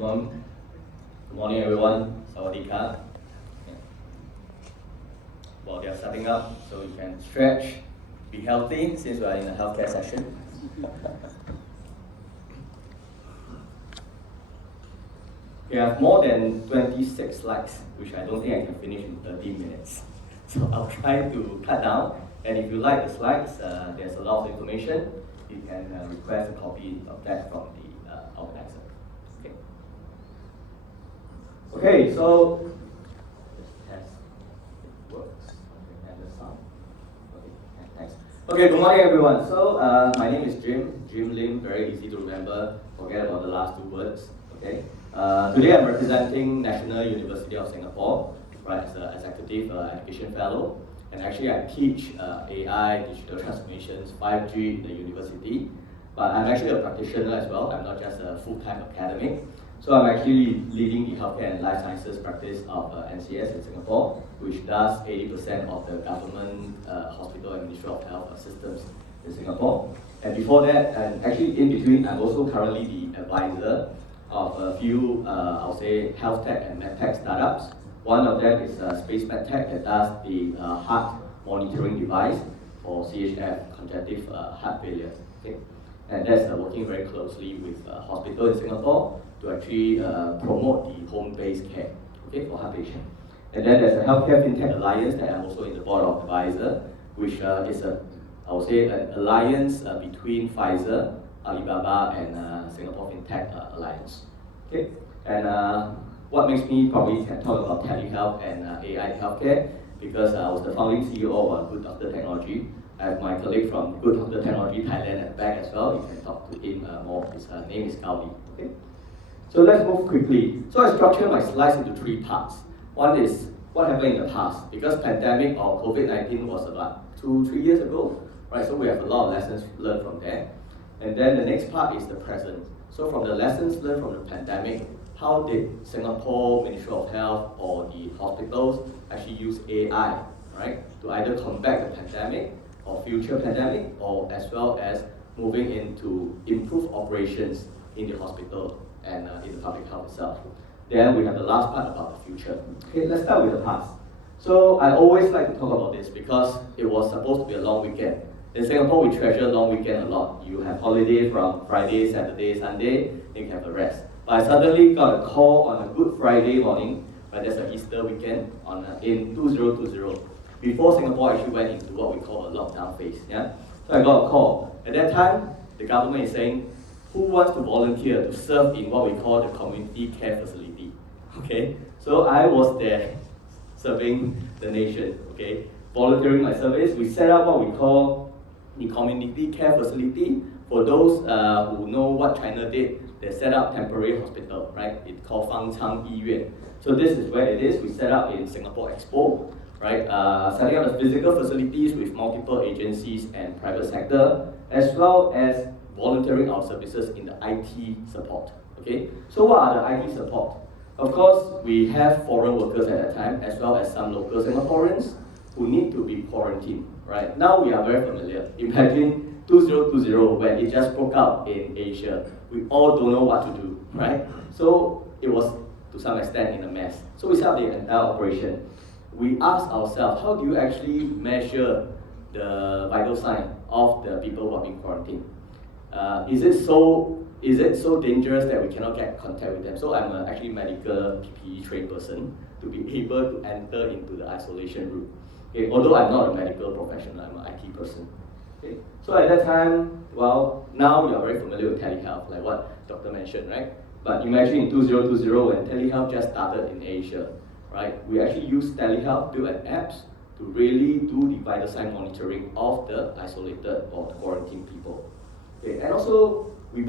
Good morning, everyone. Sawadee-ka. While they're setting up, so you can stretch, be healthy, since we are in a healthcare session. We have more than 26 slides, which I don't think I can finish in 30 minutes. So I'll try to cut down. And if you like the slides, there's a lot of information. You can request a copy of that from the organizer. Okay, so this test works. Okay, and the sound. Okay, thanks. Okay, good morning, everyone. So my name is Jim Lim. Very easy to remember. Forget about the last two words. Okay. Today I'm representing National University of Singapore, right, as an executive education fellow. And actually I teach AI, digital transformations, 5G in the university. But I'm actually a practitioner as well. I'm not just a full-time academic. So I'm actually leading the healthcare and life sciences practice of NCS in Singapore, which does 80% of the government hospital and Ministry of Health systems in Singapore. And before that, and actually in between, I'm also currently the advisor of a few, I'll say, health tech and medtech startups. One of them is Space MedTech that does the heart monitoring device for CHF, congestive heart failure. Okay? And that's working very closely with hospitals in Singapore to actually promote the home-based care, okay, for heart patients. And then there's a Healthcare FinTech Alliance that I'm also in the board of advisor, which is I would say, an alliance between Pfizer, Alibaba, and Singapore FinTech Alliance. Okay, and what makes me probably can talk about telehealth and AI healthcare, because I was the founding CEO of Good Doctor Technology. I have my colleague from Good Doctor Technology Thailand at the back as well. You can talk to him more. His name is Gauli. Okay. So let's move quickly. So I structured my slides into three parts. One is what happened in the past, because pandemic or COVID-19 was about 2-3 years ago, right? So we have a lot of lessons learned from there. And then the next part is the present. So from the lessons learned from the pandemic, how did Singapore Ministry of Health or the hospitals actually use AI, right, to either combat the pandemic or future pandemic, or as well as moving into improve operations in the hospital and in the public health itself. Then we have the last part about the future. Okay, let's start with the past. So I always like to talk about this because it was supposed to be a long weekend. In Singapore, we treasure long weekend a lot. You have holiday from Friday, Saturday, Sunday, then you have a rest. But I suddenly got a call on a Good Friday morning, right, there's an Easter weekend in 2020, before Singapore actually went into what we call a lockdown phase. Yeah? So I got a call. At that time, the government is saying, who wants to volunteer to serve in what we call the community care facility? Okay, so I was there serving the nation, okay, volunteering my service. We set up what we call the community care facility. For those who know what China did, they set up temporary hospital, right? It's called Fang Chang Yiyuan. So this is where it is. We set up in Singapore Expo, right? Setting up the physical facilities with multiple agencies and private sector, as well as volunteering our services in the IT support. Okay, so what are the IT support? Of course, we have foreign workers at that time, as well as some local Singaporeans who need to be quarantined. Right now, we are very familiar. Imagine 2020 when it just broke out in Asia. We all don't know what to do, right? So it was to some extent in a mess. So we set up the entire operation. We asked ourselves, how do you actually measure the vital sign of the people who are being quarantined? Is it so dangerous that we cannot get contact with them? So I'm actually medical PPE trained person to be able to enter into the isolation room. Okay, although I'm not a medical professional, I'm an IT person. Okay, so at that time, well, now you're very familiar with telehealth, like what Doctor mentioned, right? But imagine in 2020 when telehealth just started in Asia, right? We actually use telehealth, built an apps to really do the vital sign monitoring of the isolated or quarantined people. Okay, and also we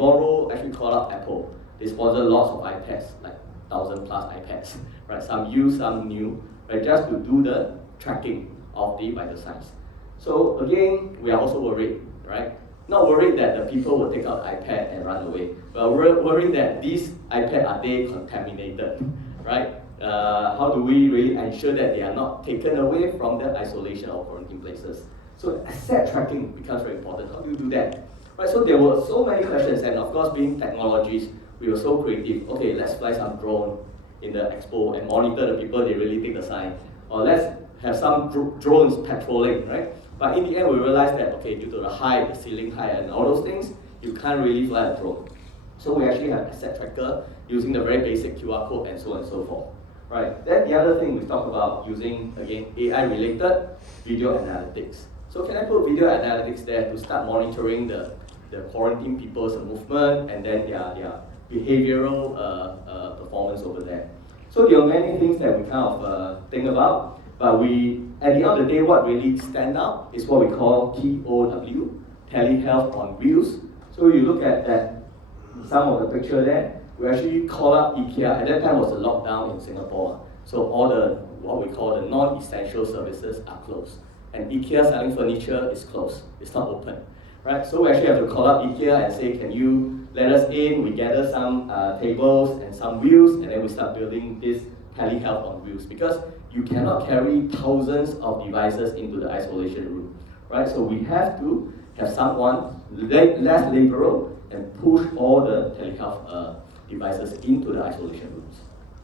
actually call up Apple. They sponsor lots of iPads, like 1,000+ iPads, right? Some used, some new, right? Just to do the tracking of the vital signs. So again, we are also worried, right? Not worried that the people will take out iPad and run away, but we're worried that these iPads are they contaminated, right? How do we really ensure that they are not taken away from the isolation or quarantine places? So asset tracking becomes very important. How do you do that? Right, so there were so many questions, and of course, being technologists, we were so creative. Okay, let's fly some drone in the expo and monitor the people, they really take the sign. Or let's have some drones patrolling, right? But in the end, we realized that, okay, due to the height, the ceiling height, and all those things, you can't really fly a drone. So we actually have asset tracker using the very basic QR code and so on and so forth. Right. Then the other thing we talked about using, again, AI-related video analytics. So can I put video analytics there to start monitoring the quarantine people's movement and then their behavioral performance over there? So there are many things that we kind of think about, but at the end of the day, what really stand out is what we call TOW, telehealth on wheels. So you look at that, some of the picture there, we actually call up IKEA. At that time was a lockdown in Singapore. So all the, what we call the non-essential services are closed. And IKEA selling furniture is closed, it's not open. Right? So we actually have to call up IKEA and say, can you let us in? We gather some tables and some wheels, and then we start building this telehealth on wheels, because you cannot carry thousands of devices into the isolation room. Right? So we have to have someone less liberal and push all the telehealth devices into the isolation rooms.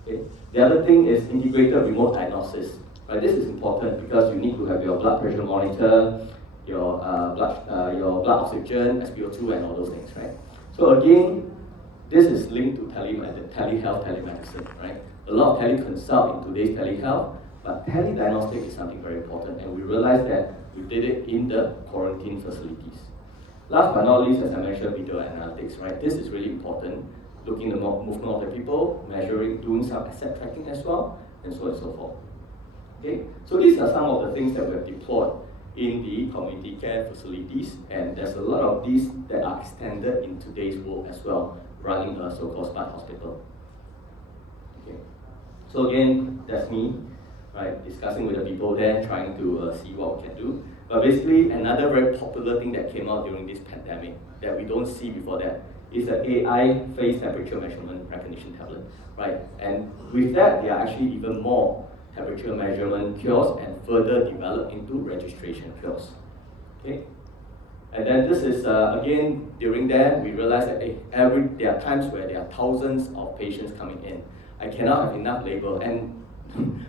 Okay? The other thing is integrated remote diagnosis. Right? This is important because you need to have your blood pressure monitor, your blood oxygen, SpO2, and all those things. Right? So again, this is linked to telehealth, telemedicine. Right? A lot of teleconsult in today's telehealth, but telediagnostic is something very important, and we realized that we did it in the quarantine facilities. Last but not least, as I mentioned, video analytics, right? This is really important, looking at the movement of the people, measuring, doing some asset tracking as well, and so on and so forth. Okay, so these are some of the things that we have deployed in the community care facilities, and there's a lot of these that are extended in today's world as well, running a so-called smart hospital. Okay, so again, that's me, right, discussing with the people there, trying to see what we can do. But basically, another very popular thing that came out during this pandemic that we don't see before that is the AI face temperature measurement recognition tablet, right? And with that, there are actually even more temperature measurement kiosks and further developed into registration kiosks, okay? And then this is, again, during that, we realized that there are times where there are thousands of patients coming in. I cannot have enough labor, and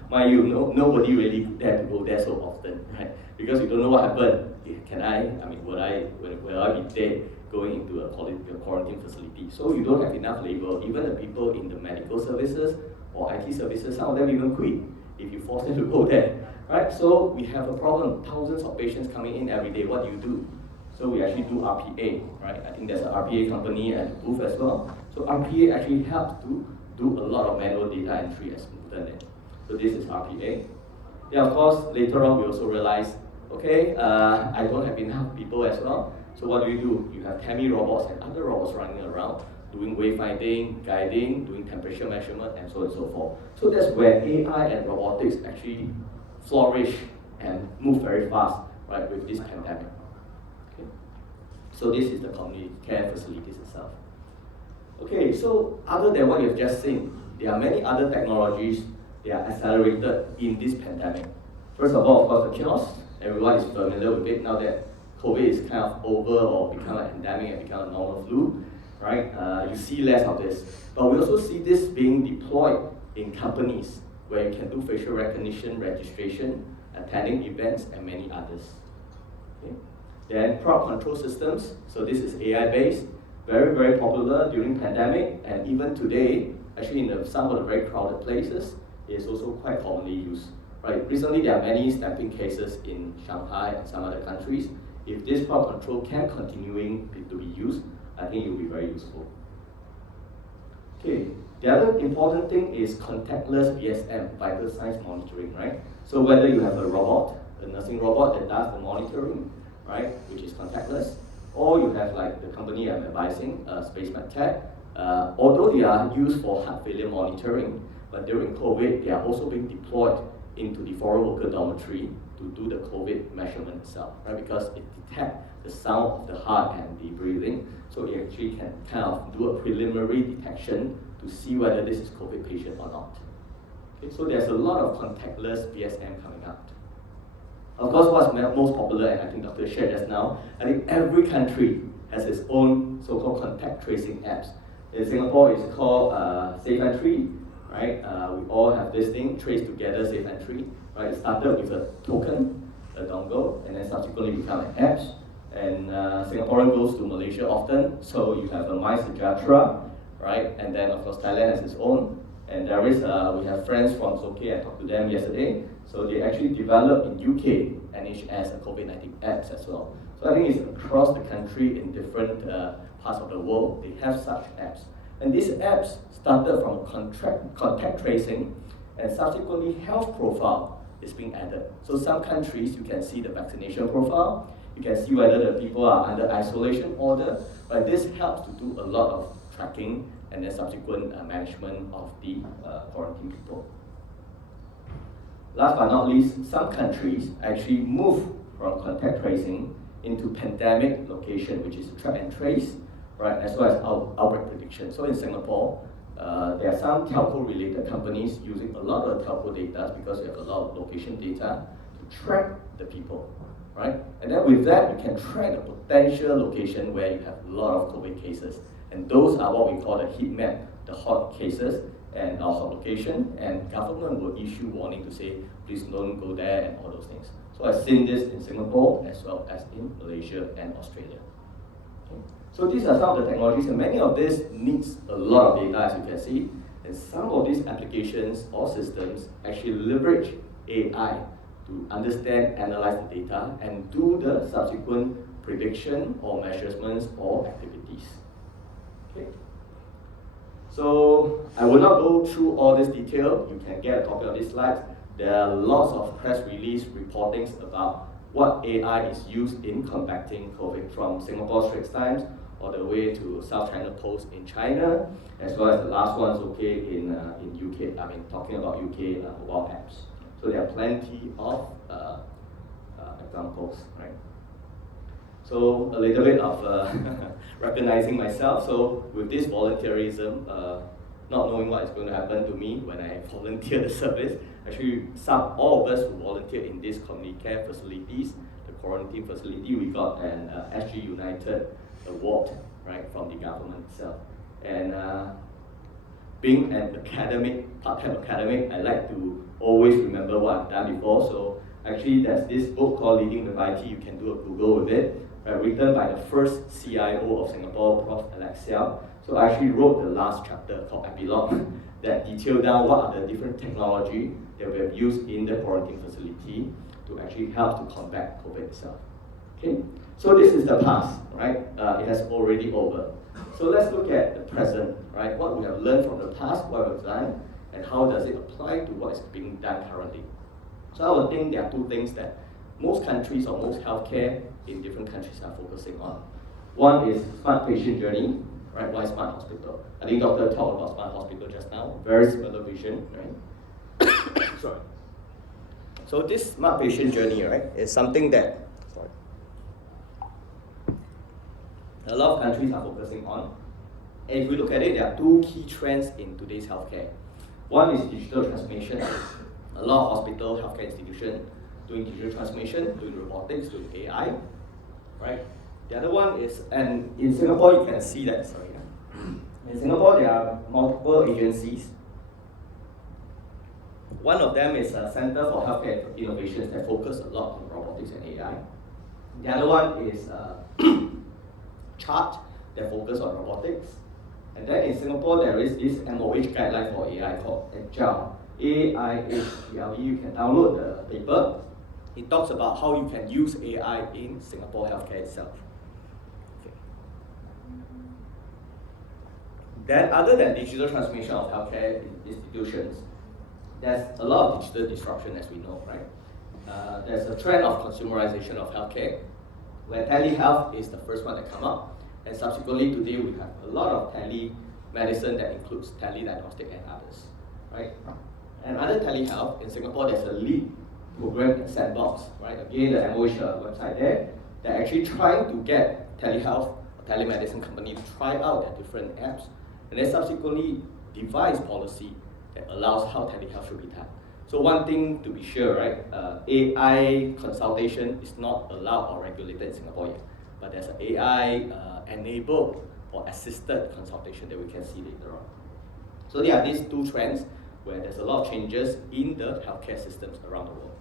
mind you, nobody really dare to go there so often, right? Because you don't know what happened. Will I be dead going into a quarantine facility? So you don't have enough labor. Even the people in the medical services or IT services, some of them even quit if you force them to go there, right? So we have a problem. Thousands of patients coming in every day. What do you do? So we actually do RPA, right? I think there's an RPA company at the booth as well. So RPA actually helps to do a lot of manual data entry as internet. So this is RPA. Then of course, later on we also realized, okay, I don't have enough people as well. So what do? You have Temi robots and other robots running around, doing wayfinding, guiding, doing temperature measurement, and so on and so forth. So that's where AI and robotics actually flourish and move very fast, right, with this pandemic. Okay? So this is the community care facilities itself. Okay, so other than what you've just seen, there are many other technologies that are accelerated in this pandemic. First of all, of course, the kiosks. Everyone is familiar with it now that COVID is kind of over or become an endemic and become a normal flu, right? You see less of this. But we also see this being deployed in companies where you can do facial recognition, registration, attending events, and many others. Okay? Then crowd control systems. So this is AI-based, very, very popular during pandemic, and even today, actually in some of the very crowded places, is also quite commonly used. Right. Recently, there are many stamping cases in Shanghai and some other countries. If this crowd control can continuing to be used, I think it will be very useful. Okay. The other important thing is contactless VSM, vital signs monitoring, right? So whether you have a robot, a nursing robot that does the monitoring, right, which is contactless, or you have like the company I'm advising, SpaceMed Tech, although they are used for heart failure monitoring, but during COVID, they are also being deployed into the foreign worker dormitory to do the COVID measurement itself, right? Because it detects the sound of the heart and the breathing, so it actually can kind of do a preliminary detection to see whether this is COVID patient or not. Okay, so there's a lot of contactless VSM coming out. Of course, what's most popular, and I think Dr. shared just now, I think every country has its own so-called contact tracing apps. In Singapore, it's called Safe Entry, right? We all have this thing, Trace Together Safe Entry, right? It started with a token, a dongle, and then subsequently become an app. And Singaporean goes to Malaysia often, so you have a MySejahtera, right? And then of course Thailand has its own. And there is, we have friends from Zoke, I talked to them yesterday. So they actually developed in UK NHS a COVID-19 apps as well. So I think it's across the country in different parts of the world, they have such apps. And these apps started from contact tracing, and subsequently health profile is being added. So some countries, you can see the vaccination profile, you can see whether the people are under isolation order, but this helps to do a lot of tracking and then subsequent management of the quarantine people. Last but not least, some countries actually move from contact tracing into pandemic location, which is track and trace, right, as well as outbreak prediction. So in Singapore, there are some telco-related companies using a lot of telco data because we have a lot of location data to track the people, right? And then with that, you can track the potential location where you have a lot of COVID cases. And those are what we call the heat map, the hot cases and hot location, and government will issue warning to say, please don't go there and all those things. So I've seen this in Singapore as well as in Malaysia and Australia. Okay. So these are some of the technologies, and many of this needs a lot of data, as you can see, and some of these applications or systems actually leverage AI to understand, analyze the data, and do the subsequent prediction or measurements or activities. Okay. So I will not go through all this detail. You can get a copy of these slides. There are lots of press release reportings about what AI is used in combating COVID, from Singapore Straits Times all the way to South China Post in China, as well as the last one's okay in UK. I mean, talking about UK mobile apps. So there are plenty of examples, right? So a little bit of recognizing myself. So with this volunteerism, not knowing what is going to happen to me when I volunteer the service, actually all of us who volunteered in these community care facilities, the quarantine facility, we got an SG United award, right, from the government itself. And being an academic, part-time academic, I like to always remember what I've done before. So actually there's this book called Leading with IT, you can do a Google with it, written by the first CIO of Singapore, Prof. Alexia. So I actually wrote the last chapter called Epilogue that detailed down what are the different technology that we have used in the quarantine facility to actually help to combat COVID itself. Okay, so this is the past, right? It has already over. So let's look at the present, right? What we have learned from the past, what we've done, and how does it apply to what is being done currently. So I would think there are two things that most countries or most healthcare in different countries are focusing on. One is smart patient journey, right? Why smart hospital? I think Doctor talked about smart hospital just now, very similar vision, right? Sorry. So this smart patient journey, right, is something that, a lot of countries are focusing on. And if we look at it, there are two key trends in today's healthcare. One is digital transformation. A lot of hospital, healthcare institutions doing digital transformation, doing robotics, doing AI, right? The other one is, and in Singapore you can see that, in Singapore there are multiple agencies. One of them is a Center for Healthcare Innovations that focus a lot on robotics and AI. The other one is Chart that focus on robotics. And then in Singapore there is this MOH guideline for AI called Agile, AIHPLE. You can download the paper. It talks about how you can use AI in Singapore healthcare itself. Okay. Then other than digital transformation of healthcare institutions, there's a lot of digital disruption, as we know, right? There's a trend of consumerization of healthcare, where telehealth is the first one that come up, and subsequently today we have a lot of telemedicine that includes telediagnostic and others, right? And other telehealth, in Singapore there's a lead program in Sandbox, right? Again, the MOH website there, they're actually trying to get telehealth or telemedicine company to try out their different apps, and then subsequently devise policy that allows how telehealth should be done. So one thing to be sure, right? AI consultation is not allowed or regulated in Singapore yet, but there's an AI enabled or assisted consultation that we can see later on. So there are these two trends where there's a lot of changes in the healthcare systems around the world.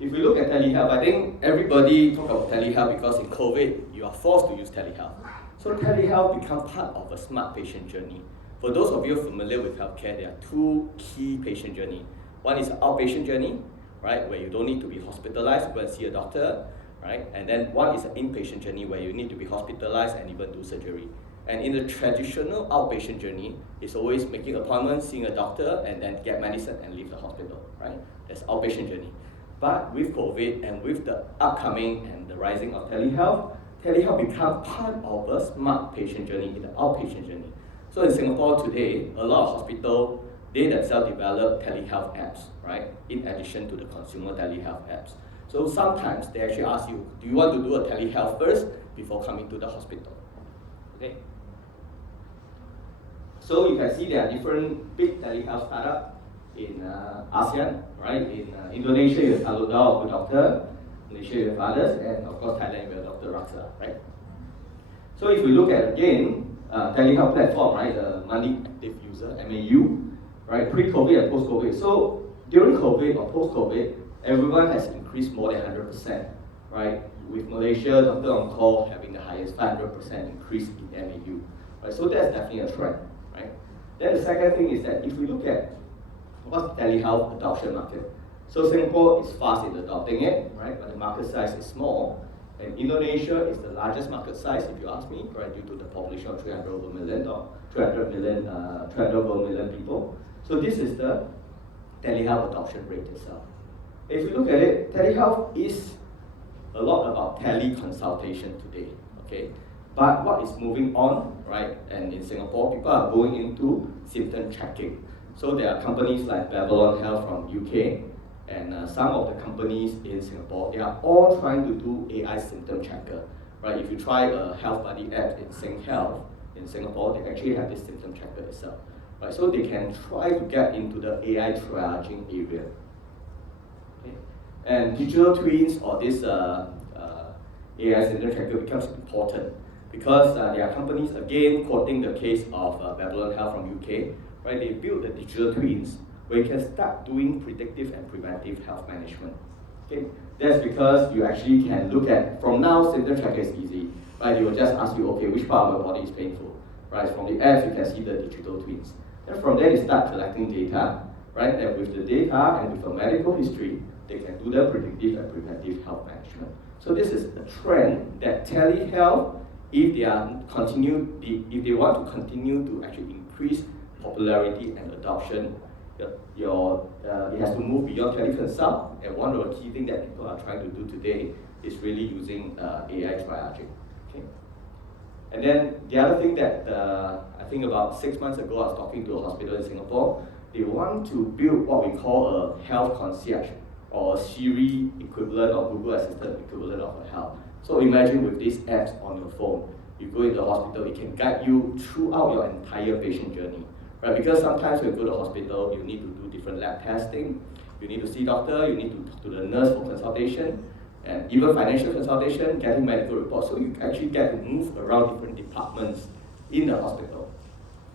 If we look at telehealth, I think everybody talk about telehealth because in COVID, you are forced to use telehealth. So telehealth becomes part of a smart patient journey. For those of you familiar with healthcare, there are two key patient journey. One is outpatient journey, right, where you don't need to be hospitalized to go and see a doctor, right? And then one is an inpatient journey where you need to be hospitalized and even do surgery. And in the traditional outpatient journey, it's always making appointments, seeing a doctor, and then get medicine and leave the hospital, right? That's outpatient journey. But with COVID and with the upcoming and the rising of telehealth, telehealth becomes part of a smart patient journey in the outpatient journey. So in Singapore today, a lot of hospitals, they themselves develop telehealth apps, right? In addition to the consumer telehealth apps. So sometimes they actually ask you, do you want to do a telehealth first before coming to the hospital? Okay. So you can see there are different big telehealth startups in ASEAN, right? In Indonesia, you have Saludar, Good Doctor. Malaysia, you have others, and of course Thailand, you have Dr. Raksa, right? So if we look at again, telehealth platform, right? The monthly active user, MAU, right? Pre-COVID and post-COVID. So during COVID or post-COVID, everyone has increased more than 100%, right? With Malaysia, Doctor On Call having the highest 500% increase in MAU, right? So that's definitely a trend, right? Then the second thing is that if we look at what's telehealth adoption market, so Singapore is fast in adopting it, right? But the market size is small, and Indonesia is the largest market size, if you ask me, right? Due to the population of 300 million people. So this is the telehealth adoption rate itself. If you look at it, telehealth is a lot about teleconsultation today, okay? But what is moving on, right? And in Singapore, people are going into symptom tracking. So there are companies like Babylon Health from UK, and some of the companies in Singapore, they are all trying to do AI symptom tracker, right? If you try a health buddy app in SingHealth in Singapore, they actually have this symptom tracker itself, right? So they can try to get into the AI triaging area. Okay? And digital twins or this AI symptom tracker becomes important because there are companies, again, quoting the case of Babylon Health from UK, right? They build the digital twins where you can start doing predictive and preventive health management. Okay? That's because you actually can look at, from now, symptom tracker is easy, right? They will just ask you, okay, which part of your body is painful, right? From the apps, you can see the digital twins. And from there, they start collecting data, right? And with the data and with a medical history, they can do the predictive and preventive health management. So this is a trend that telehealth, if they want to continue to actually increase popularity and adoption, it has to move beyond teleconsult, and one of the key things that people are trying to do today is really using AI triaging. Okay? And then the other thing that I think about 6 months ago, I was talking to a hospital in Singapore. They want to build what we call a health concierge, or a Siri equivalent or Google Assistant equivalent of a health. So imagine with these apps on your phone, you go into the hospital, it can guide you throughout your entire patient journey. Right, because sometimes when you go to the hospital, you need to do different lab testing, you need to see doctor, you need to talk to the nurse for consultation, and even financial consultation, getting medical reports. So you actually get to move around different departments in the hospital.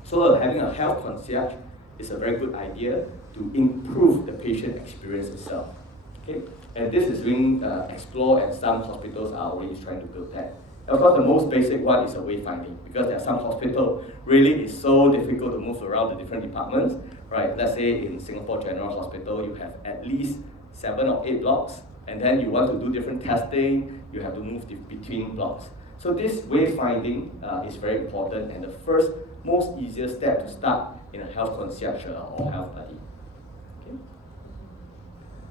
So having a health concierge is a very good idea to improve the patient experience itself. Okay? And this is being explored, and some hospitals are already trying to build that. Of course, the most basic one is a wayfinding, because there are some hospitals really it's so difficult to move around the different departments, right? Let's say in Singapore General Hospital, you have at least 7 or 8 blocks, and then you want to do different testing, you have to move between blocks. So this wayfinding is very important, and the first, most easiest step to start in a health concierge or health buddy. Okay?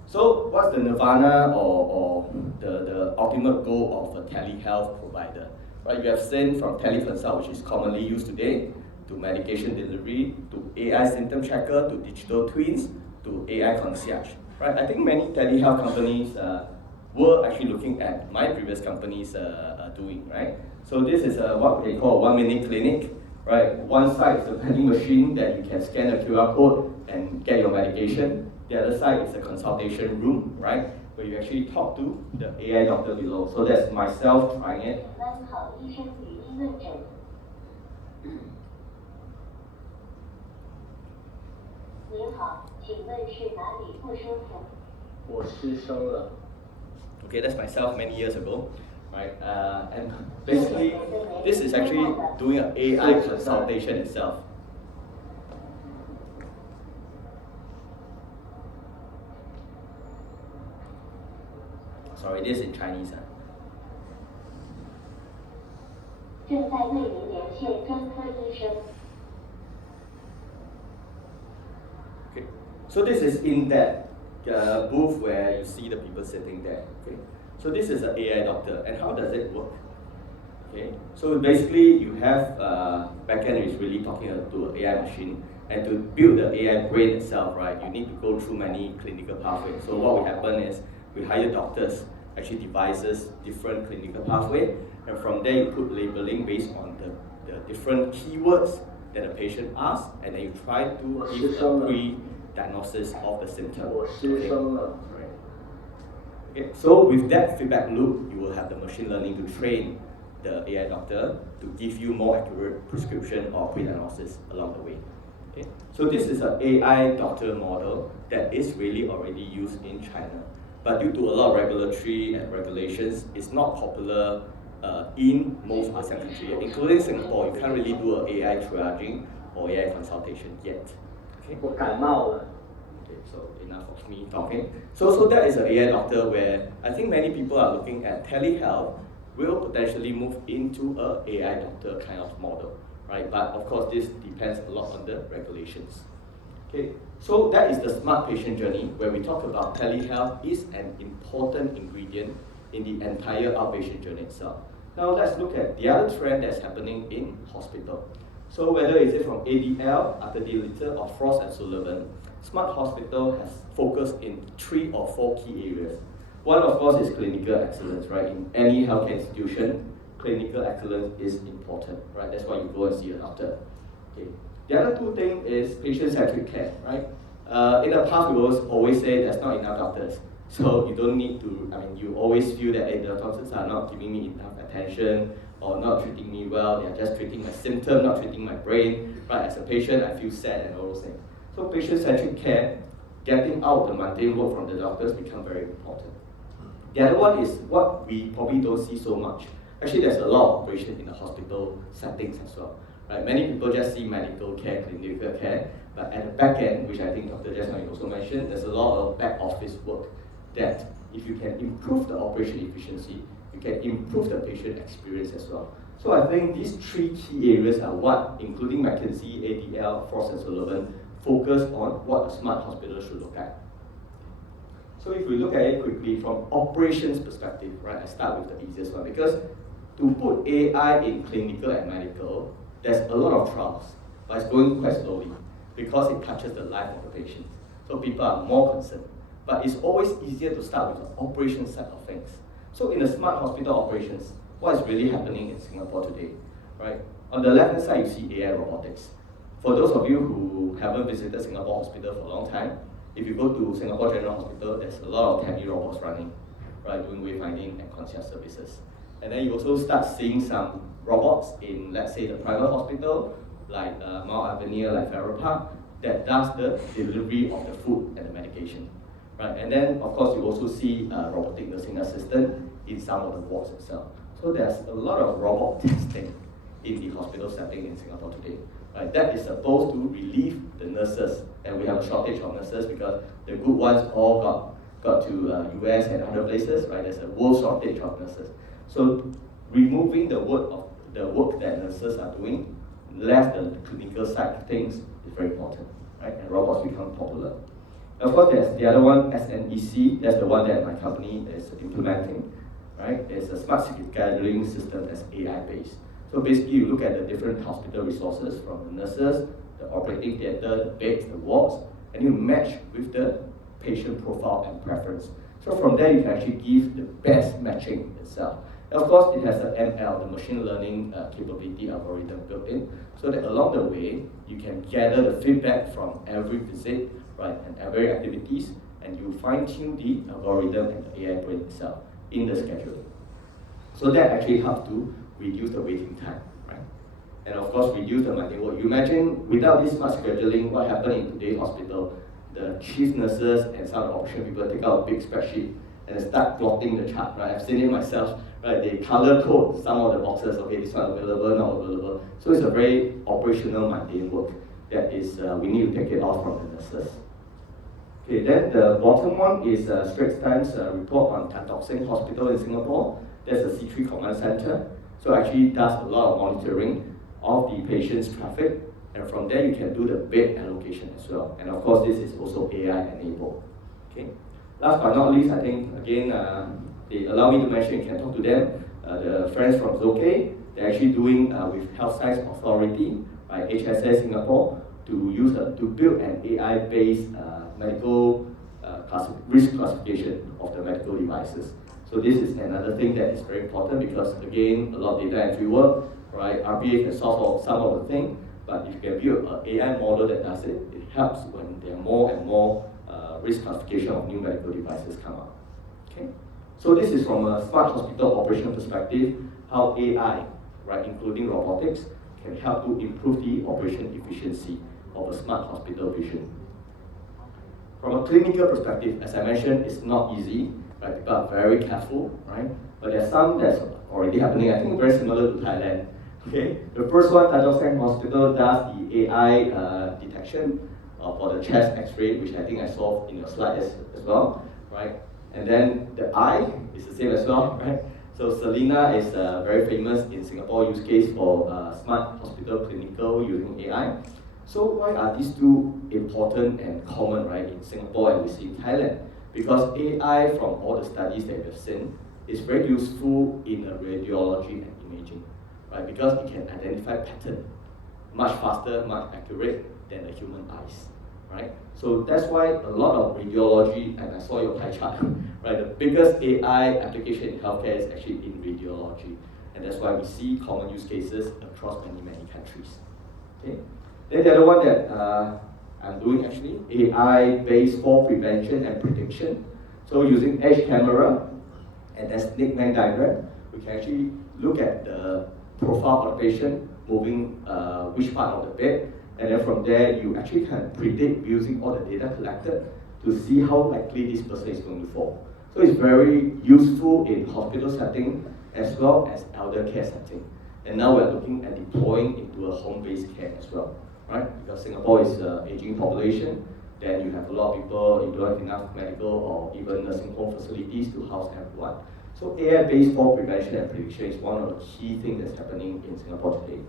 So what's the nirvana or the ultimate goal of a telehealth provider? Right, you have seen from teleconsult, which is commonly used today, to medication delivery, to AI symptom tracker, to digital twins, to AI concierge. Right, I think many telehealth companies were actually looking at my previous companies doing. Right, so this is what they call a 1-minute clinic. Right, one side is a vending machine that you can scan a QR code and get your medication. The other side is a consultation room, right? where you actually talk to the AI doctor below. So that's myself trying it. Okay, that's myself many years ago, right? And basically, this is actually doing an AI consultation itself. Sorry, this is in Chinese. Okay, so this is in that booth where you see the people sitting there. Okay, so this is an AI doctor, and how does it work? Okay, so basically you have backend is really talking to an AI machine, and to build the AI brain itself, right? You need to go through many clinical pathways. So what will happen is we hire doctors, actually devices different clinical pathway, and from there you put labeling based on the different keywords that the patient asks, and then you try to give a pre-diagnosis of the symptom. Okay. Right. Okay. So with that feedback loop, you will have the machine learning to train the AI doctor to give you more accurate prescription or pre-diagnosis along the way. Okay. So this is an AI doctor model that is really already used in China. But due to a lot of regulatory and regulations, it's not popular in most ASEAN countries, including Singapore. You can't really do an AI triaging or AI consultation yet. Okay. Okay, so enough of me talking. So that is an AI doctor where I think many people are looking at telehealth will potentially move into an AI doctor kind of model, right? But of course, this depends a lot on the regulations. Okay, so that is the smart patient journey where we talk about telehealth is an important ingredient in the entire outpatient journey itself. Now let's look at the other trend that's happening in hospital. So whether it's from ADL, Arthur D. Little, or Frost and Sullivan, Smart Hospital has focused in 3 or 4 key areas. One, of course, is clinical excellence, right? In any healthcare institution, clinical excellence is important, right? That's why you go and see a doctor. Okay. The other 2 things is patient-centric care, right? In the past, we always say there's not enough doctors. So you don't need to, you always feel that hey, the doctors are not giving me enough attention or not treating me well, they're just treating my symptom, not treating my brain, right? As a patient, I feel sad and all those things. So patient-centric care, getting out the mundane work from the doctors become very important. The other one is what we probably don't see so much. Actually, there's a lot of operation in the hospital settings as well. Right? Many people just see medical care, clinical care, but at the back end, which I think Dr. Jasmine also mentioned, there's a lot of back office work that if you can improve the operation efficiency, you can improve the patient experience as well. So I think these 3 key areas are what, including McKinsey, ADL, Frost and Sullivan, focus on what a smart hospital should look at. So if we look at it quickly from operations perspective, right, I start with the easiest one because to put AI in clinical and medical, there's a lot of trials, but it's going quite slowly because it touches the life of the patient. So people are more concerned. But it's always easier to start with the operation side of things. So in the smart hospital operations, what is really happening in Singapore today, right? On the left-hand side, you see AI robotics. For those of you who haven't visited Singapore Hospital for a long time, if you go to Singapore General Hospital, there's a lot of TAMI robots running, right, doing wayfinding and concierge services. And then you also start seeing some robots in, let's say, the private hospital, like Mount Alvernia, like Farrer Park, that does the delivery of the food and the medication, right? And then, of course, you also see robotic nursing assistant in some of the wards itself. So there's a lot of robot testing in the hospital setting in Singapore today. Right? That is supposed to relieve the nurses, and we have a shortage of nurses because the good ones all got to US and other places, right? There's a world shortage of nurses. So removing the work that nurses are doing, less the clinical side of things is very important, right? And robots become popular. Of course, there's the other one, SNEC, that's the one that my company is implementing, right? It's a smart scheduling system that's AI-based. So basically, you look at the different hospital resources from the nurses, the operating theater, the beds, the wards, and you match with the patient profile and preference. So from there, you can actually give the best matching itself. And of course, it has the ML, the machine learning capability algorithm built in, so that along the way, you can gather the feedback from every visit, right, and every activities, and you fine-tune the algorithm and the AI brain itself in the scheduling. So that actually helps to reduce the waiting time, right? And of course, reduce the mundane work. You imagine without this smart scheduling, what happened in today's hospital? The chief nurses and some of the operation people take out a big spreadsheet and start plotting the chart, right? I've seen it myself, right? They color code some of the boxes, okay, this one available, not available. So it's a very operational mundane work that is, we need to take it off from the nurses. Okay, then the bottom one is Straits Times report on Tan Tock Seng Hospital in Singapore. There's a C3 command center. So actually does a lot of monitoring of the patient's traffic, and from there you can do the bed allocation as well. And of course, this is also AI enabled. Okay. Last but not least, I think again they allow me to mention, you can talk to them. The friends from Zoke, they're actually doing with Health Science Authority, right, HSS Singapore, to build an AI-based medical risk classification of the medical devices. So this is another thing that is very important because again, a lot of data entry work, right? RPA can solve some of the things, but if you can build an AI model that does it, it helps when there are more and more risk classification of new medical devices come up. Okay? So this is from a smart hospital operation perspective, how AI, right, including robotics, can help to improve the operation efficiency of a smart hospital vision. From a clinical perspective, as I mentioned, it's not easy, right? People are very careful, right? But there's some that's already happening, I think very similar to Thailand. Okay, the first one, Tan Tock Seng Hospital does the AI detection for the chest X-ray, which I think I saw in your slide as well, right? And then the eye is the same as well, right? So Selena is very famous in Singapore use case for smart hospital clinical using AI. So why are these two important and common, right, in Singapore and we see in Thailand? Because AI, from all the studies that we've seen, is very useful in radiology and imaging, right? Because it can identify pattern much faster, much accurate than the human eyes, right? So that's why a lot of radiology, and I saw your pie chart, right? The biggest AI application in healthcare is actually in radiology, and that's why we see common use cases across many countries. Okay. Then the other one that I'm doing actually, AI-based fall prevention and prediction. So using edge camera and then snake man diagram, we can actually look at the profile of the patient, moving which part of the bed, and then from there you actually can predict using all the data collected to see how likely this person is going to fall. So it's very useful in hospital setting as well as elder care setting. And now we're looking at deploying into a home-based care as well, right? Because Singapore is an aging population, then you have a lot of people, you don't have enough medical or even nursing home facilities to house everyone. So AI-based fall prevention and prediction is one of the key things that's happening in Singapore today.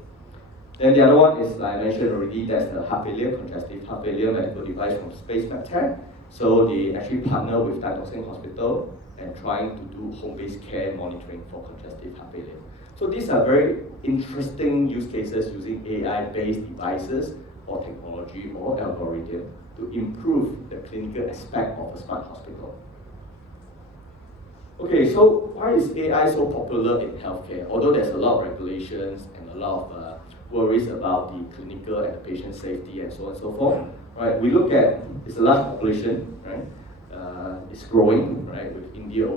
Then the other one is, like I mentioned already, that's the heart failure, congestive heart failure medical device from Space MedTech. So they actually partner with Tan Tock Seng Hospital and trying to do home-based care monitoring for congestive heart failure. So these are very interesting use cases using AI-based devices or technology or algorithm to improve the clinical aspect of a smart hospital. Okay, so why is AI so popular in healthcare? Although there's a lot of regulations and a lot of worries about the clinical and the patient safety and so on and so forth, right? We look at, it's a large population, right? It's growing, right? With India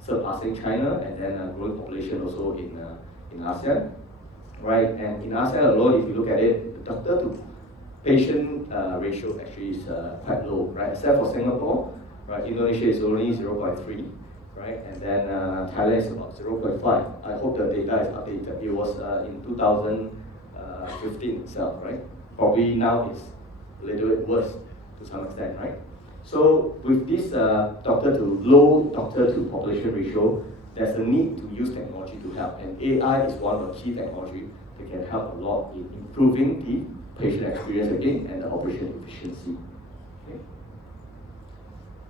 surpassing China, and then a growing population also in ASEAN, right? And in ASEAN alone, if you look at it, the doctor to patient ratio actually is quite low, right? Except for Singapore, right? Indonesia is only 0.3, right? And then Thailand is about 0.5. I hope the data is updated. It was in 2015 itself, right? Probably now it's a little bit worse to some extent, right? So with this low doctor to population ratio, there's a need to use technology to help. And AI is one of the key technology that can help a lot in improving the patient experience again and the operation efficiency. Okay.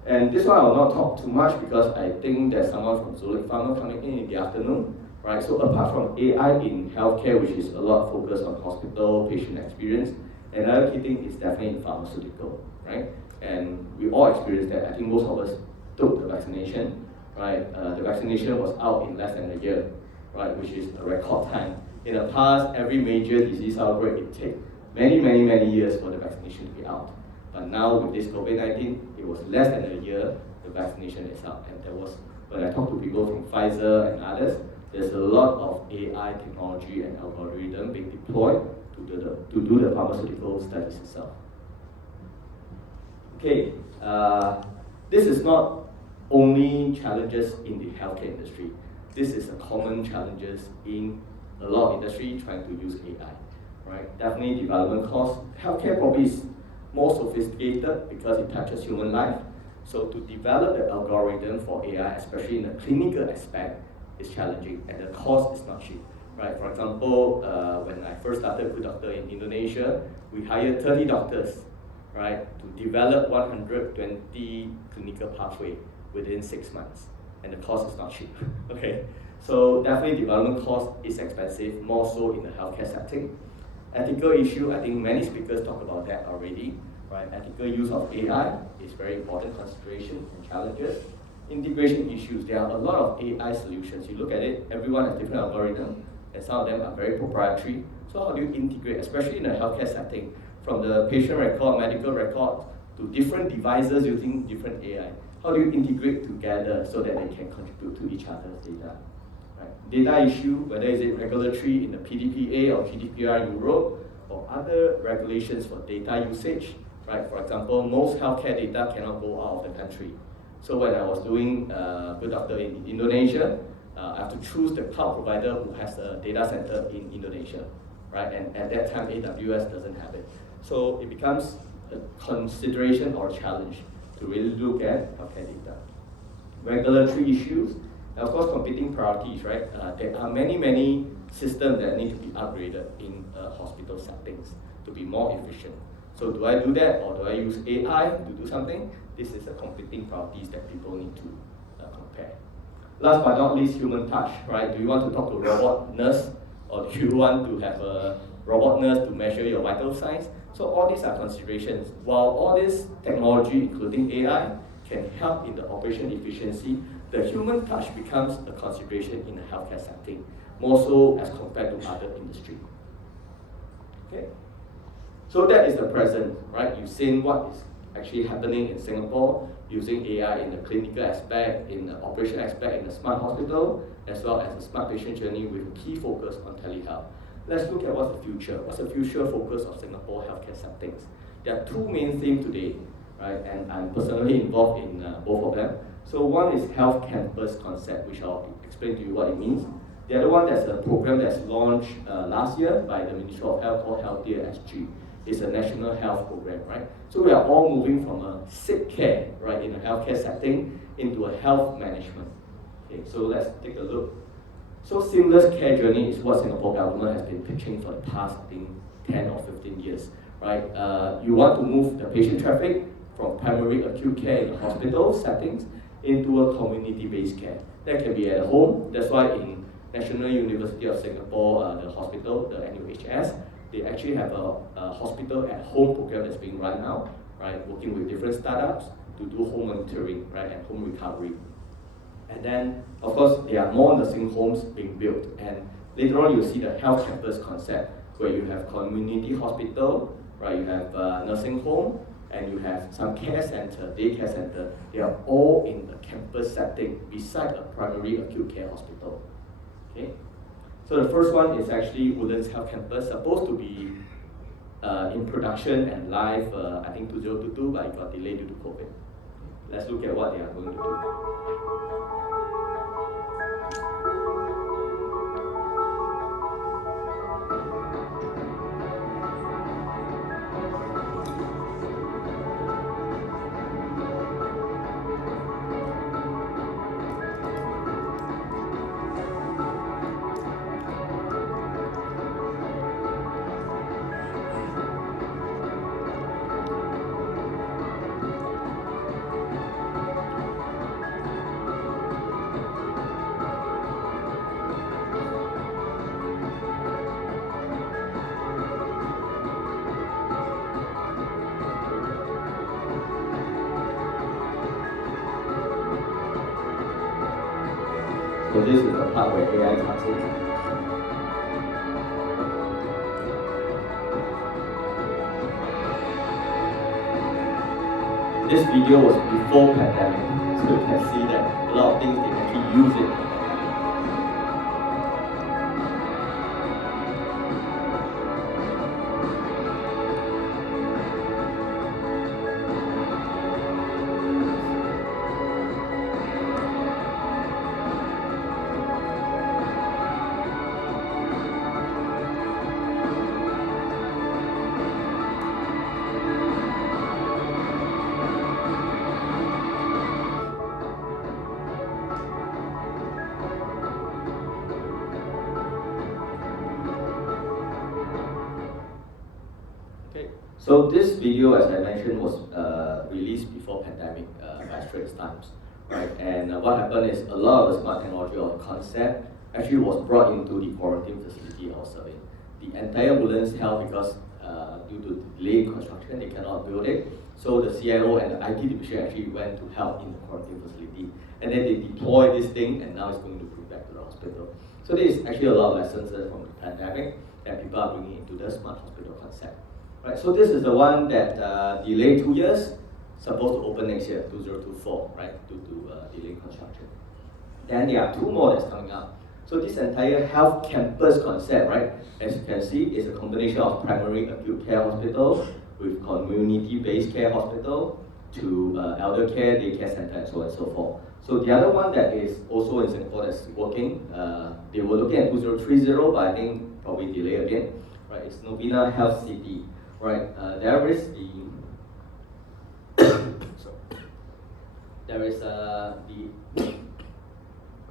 And this one I will not talk too much because I think there's someone from Zulik Pharma coming in the afternoon, right? So apart from AI in healthcare, which is a lot focused on hospital patient experience, another key thing is definitely in pharmaceutical, right? And we all experienced that. I think most of us took the vaccination, right? The vaccination was out in less than a year, right? Which is a record time. In the past, every major disease outbreak, it takes many years for the vaccination to be out. But now with this COVID-19, it was less than a year, the vaccination is out. And there was, when I talk to people from Pfizer and others, there's a lot of AI technology and algorithm being deployed to do the pharmaceutical studies itself. Okay, this is not only challenges in the healthcare industry. This is a common challenges in a lot of industry trying to use AI, right? Definitely development costs. Healthcare probably is more sophisticated because it touches human life. So to develop the algorithm for AI, especially in the clinical aspect, is challenging, and the cost is not cheap, right? For example, when I first started Good Doctor in Indonesia, we hired 30 doctors, right, to develop 120 clinical pathway within 6 months, and the cost is not cheap, okay? So definitely development cost is expensive, more so in the healthcare setting. Ethical issue, I think many speakers talk about that already, right? Ethical use of AI is very important consideration and challenges. Integration issues, there are a lot of AI solutions. You look at it, everyone has different algorithms, and some of them are very proprietary. So how do you integrate, especially in a healthcare setting, from the patient record, medical record, to different devices using different AI? How do you integrate together so that they can contribute to each other's data? Right. Data issue, whether is it regulatory in the PDPA or GDPR in Europe, or other regulations for data usage, right? For example, most healthcare data cannot go out of the country. So when I was doing Good Doctor in Indonesia, I have to choose the cloud provider who has a data center in Indonesia, right? And at that time, AWS doesn't have it. So it becomes a consideration or a challenge to really look at healthcare data. Regulatory issues, and of course competing priorities, right? There are many systems that need to be upgraded in hospital settings to be more efficient. So do I do that, or do I use AI to do something? This is the competing priorities that people need to compare. Last but not least, human touch, right? Do you want to talk to a robot nurse, or do you want to have a robot nurse to measure your vital signs? So all these are considerations. While all this technology, including AI, can help in the operation efficiency, the human touch becomes a consideration in the healthcare setting, more so as compared to other industry. Okay? So that is the present, right? You've seen what is actually happening in Singapore using AI in the clinical aspect, in the operation aspect, in the smart hospital, as well as the smart patient journey with key focus on telehealth. Let's look at what's the future. What's the future focus of Singapore healthcare settings? There are two main themes today, right? And I'm personally involved in both of them. So one is health campus concept, which I'll explain to you what it means. The other one, that's a program that's launched last year by the Ministry of Health called Healthier SG. It's a national health program, right? So we are all moving from a sick care, right, in a healthcare setting into a health management. Okay, so let's take a look. So seamless care journey is what Singapore government has been pitching for the past, I think, 10 or 15 years, right? You want to move the patient traffic from primary acute care in the hospital settings into a community-based care. That can be at home. That's why in National University of Singapore, the hospital, the NUHS, they actually have a hospital at home program that's being run now, right? Working with different startups to do home monitoring, right, and home recovery. And then, of course, there are more nursing homes being built. And later on, you'll see the health campus concept, where you have community hospital, right? You have nursing home, and you have some care center, daycare center. They are all in a campus setting beside a primary acute care hospital. Okay. So the first one is actually Woodlands Health Campus, supposed to be in production and live, I think 2022, but it got delayed due to COVID. Let's look at what they are going to do. So this is the part where AI comes in. This video was before pandemic, so you can see that a lot of things they actually use it. Okay, so this video, as I mentioned, was released before pandemic by Straits Times, right? And what happened is a lot of the smart technology or concept actually was brought into the quarantine facility I was serving. The entire Woodlands held because due to delayed construction, they cannot build it. So the CIO and the IT division actually went to help in the quarantine facility, and then they deployed this thing, and now it's going to bring back to the hospital. So there is actually a lot of lessons from the pandemic that people are bringing into the smart hospital concept. Right, so this is the one that delayed 2 years, supposed to open next year, 2024, right, due to delayed construction. Then there are 2 more that's coming up. So this entire health campus concept, right, as you can see, is a combination of primary acute care hospital with community-based care hospital to elder care, daycare center, and so on and so forth. So the other one that is also in Singapore that's working, they were looking at 2030, but I think probably delay again, right, it's Novena Health City. Right, there is the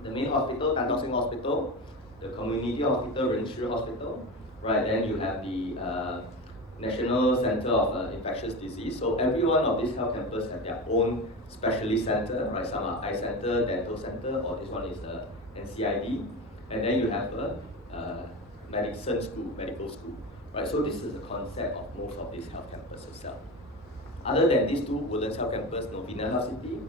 main hospital, Tan Tock Seng Hospital, the community hospital, Ren Shi Hospital, right? Then you have the National Center of Infectious Disease. So every one of these health campuses have their own specialist center, right? Some are eye center, dental center, or this one is NCID, and then you have a medical school. Right, so this is the concept of most of these health campuses itself. Other than these 2, Woodlands Health Campus, Novena Health City,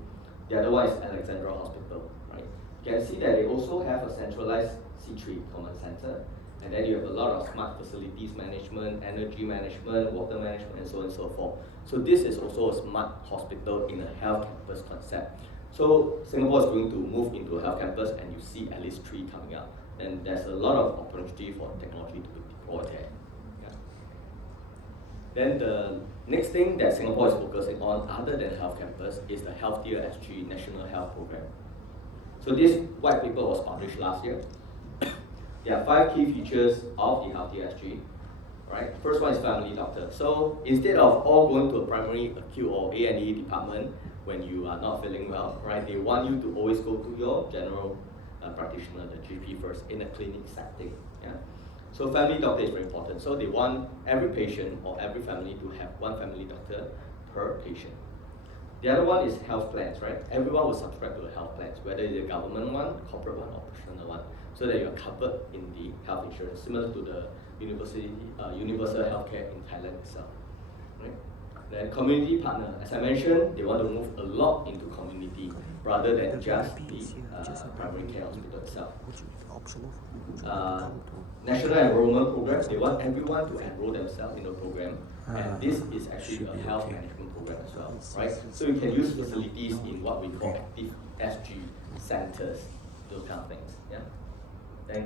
the other one is Alexandra Hospital. Right, you can see that they also have a centralized C3 command center, and then you have a lot of smart facilities management, energy management, water management, and so on and so forth. So this is also a smart hospital in a health campus concept. So Singapore is going to move into a health campus, and you see at least 3 coming up, and there's a lot of opportunity for technology to be deployed there. Then the next thing that Singapore is focusing on, other than health campus, is the Healthier SG National Health Program. So this white paper was published last year. There are 5 key features of the Healthier SG. Right, first one is family doctor. So instead of all going to a primary acute or A&E department when you are not feeling well, right, they want you to always go to your general practitioner, the GP first, in a clinic setting. Yeah. So family doctor is very important. So they want every patient or every family to have 1 family doctor per patient. The other one is health plans, right? Everyone will subscribe to a health plans, whether it's a government one, corporate one, or personal one, so that you are covered in the health insurance, similar to the universal healthcare in Thailand itself. Right? Then community partner, as I mentioned, they want to move a lot into community rather than just the primary care hospital itself. National enrollment program, they want everyone to enroll themselves in the program, and this is actually a health management program as well, right? So you can use facilities in what we call active SG centers, those kind of things. Yeah. Thank you.